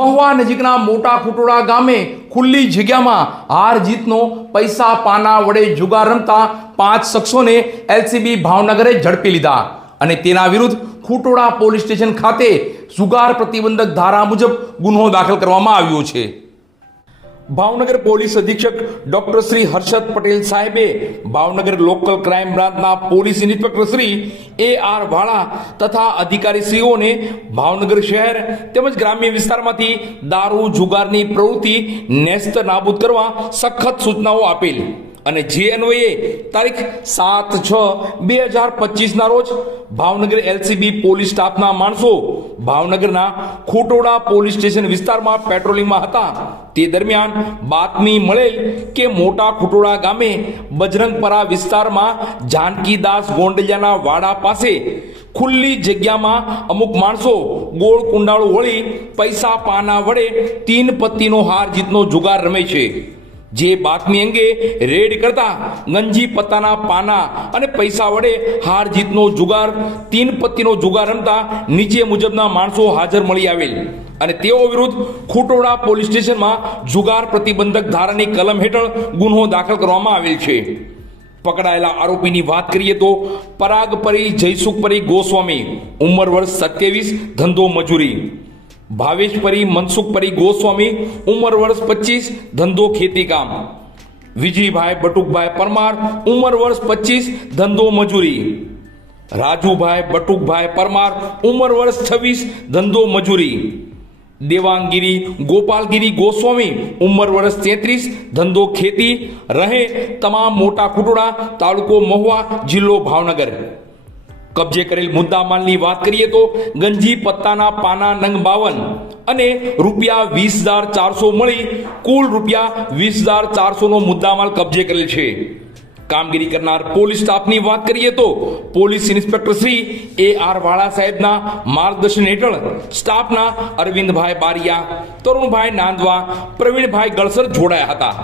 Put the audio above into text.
મહુવા નજીકના મોટા ખુટોડા ગામે ખુલ્લી જગ્યામાં હાર જીતનો પૈસા પાના વડે જુગાર રમતા 5 શખ્સોને એલસીબી ભાવનગરે ઝડપી લીધા અને તેના વિરુદ્ધ ખુટોડા પોલીસ સ્ટેશન ખાતે જુગાર પ્રતિબંધક ધારા મુજબ ગુનો દાખલ કરવામાં આવ્યો છે। ભાવનગર પોલીસ અધિક્ષક ડોક્ટર શ્રી હર્ષદ પટેલ સાહેબે ભાવનગર લોકલ ક્રાઇમ બ્રાન્ચના પોલીસ ઇન્સ્પેક્ટર શ્રી AR વાળા તથા અધિકારીશ્રીઓને ભાવનગર શહેર તેમજ ગ્રામ્ય વિસ્તારમાંથી દારૂ જુગારની પ્રવૃત્તિ નેસ્ત નાબૂદ કરવા સખત સૂચનાઓ આપેલ અને જે અન્વયે તારીખ 7/6/2025 રોજ ભાવનગર એલસીબી પોલીસ સ્ટાફના માણસો ભાવનગરના ખુટોડા પોલીસ સ્ટેશન વિસ્તારમાં પેટ્રોલિંગમાં હતા। તે દરમિયાન બાતમી મળેલ કે મોટા ખુટોડા ગામે બજરંગપરા વિસ્તારમાં જાનકીદાસ ગોંડલિયાના વાડા પાસે ખુલ્લી જગ્યામાં અમુક માણસો ગોળ કુંડાળું વળી પૈસા પાના વડે 3 પત્તીનો હાર જીતનો જુગાર રમે છે। જે બાતમી અંગે રેડ કરતા ગંજી પત્તાના પાના અને પૈસા વડે હાર જીતનો જુગાર 3 પત્તીનો જુગાર રમતા નીચે મુજબના માણસો હાજર મળી આવેલ અને તેઓ વિરુદ્ધ ખુટોડા પોલીસ સ્ટેશનમાં જુગાર પ્રતિબંધક ધારાની કલમ હેઠળ ગુનો દાખલ કરવામાં આવેલ છે। પકડાયેલા આરોપીની વાત કરીએ તો પરાગપરી જયસુખપરી ગોસ્વામી, ઉંમર વર્ષ 27, ધંધો મજૂરી। ભાવેશપરી મનસુખપરી ગોસ્વામી, ઉંમર વર્ષ 25, ધંધો ખેતીકામ। વિજયભાઈ બટુકભાઈ પરમાર, ઉંમર વર્ષ 25, ધંધો મજૂરી। રાજુભાઈ બટુકભાઈ પરમાર, ઉંમર વર્ષ 26, ધંધો મજૂરી। દેવાંગગીરી ગોપાલગીરી ગોસ્વામી, ઉંમર વર્ષ 33, ધંધો ખેતી, રહે તમામ મોટા ખુટોડા, તાલુકો મહુવા, જિલ્લો ભાવનગર। કબજે કરેલ મુદ્દામાલની વાત કરીએ તો ગંજી પત્તાના પાના નંગ 52 અને રૂપિયા 20,400 મળી કુલ રૂપિયા 20,400 નો મુદ્દામાલ કબજે કરેલ છે। કામગીરી કરનાર પોલીસ સ્ટાફની વાત કરીએ તો પોલીસ ઇન્સ્પેક્ટર શ્રી AR વાળા સાહેબના માર્ગદર્શન હેઠળ સ્ટાફના અરવિંદભાઈ બારિયા, તરુણભાઈ નાંદવા, પ્રવીણભાઈ ગળસર જોડાયા હતા।